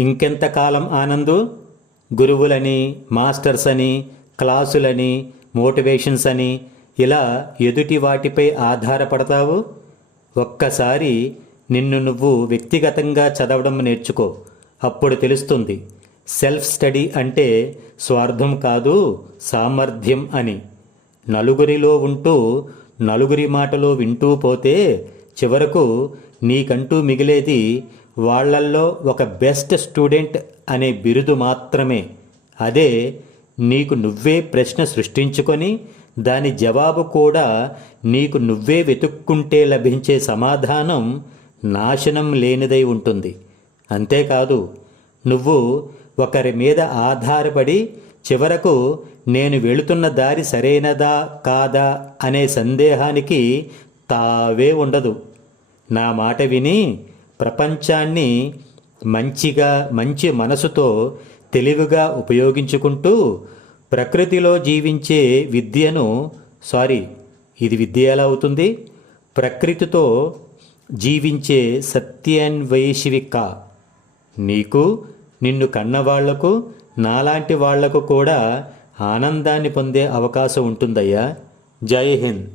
ఇంకెంతకాలం ఆనందు? గురువులని, మాస్టర్స్ అని, క్లాసులని, మోటివేషన్స్ అని ఇలా ఎదుటి వాటిపై ఆధారపడతావు? ఒక్కసారి నిన్ను నువ్వు వ్యక్తిగతంగా చదవడం నేర్చుకో. అప్పుడు తెలుస్తుంది సెల్ఫ్ స్టడీ అంటే స్వార్థం కాదు, సామర్థ్యం అని. నలుగురిలో ఉంటూ నలుగురి మాటలు వింటూ పోతే చివరకు నీకంటూ మిగిలేది వాళ్ళల్లో ఒక బెస్ట్ స్టూడెంట్ అనే బిరుదు మాత్రమే. అదే నీకు నువ్వే ప్రశ్న సృష్టించుకొని దాని జవాబు కూడా నీకు నువ్వే వెతుక్కుంటే లభించే సమాధానం నాశనం లేనిదై ఉంటుంది. అంతేకాదు, నువ్వు ఒకరి మీద ఆధారపడి చివరకు నేను వెళుతున్న దారి సరైనదా కాదా అనే సందేహానికి తావే ఉండదు. నా మాట విని ప్రపంచాన్ని మంచి మనసుతో తెలివిగా ఉపయోగించుకుంటూ ప్రకృతిలో జీవించే విద్యను ఇది విద్య ఎలా అవుతుంది? ప్రకృతితో జీవించే సత్యాన్వేషివిక. నీకు, నిన్ను కన్నవాళ్లకు, నాలాంటి వాళ్లకు కూడా ఆనందాన్ని పొందే అవకాశం ఉంటుందయ్యా. జై హింద్.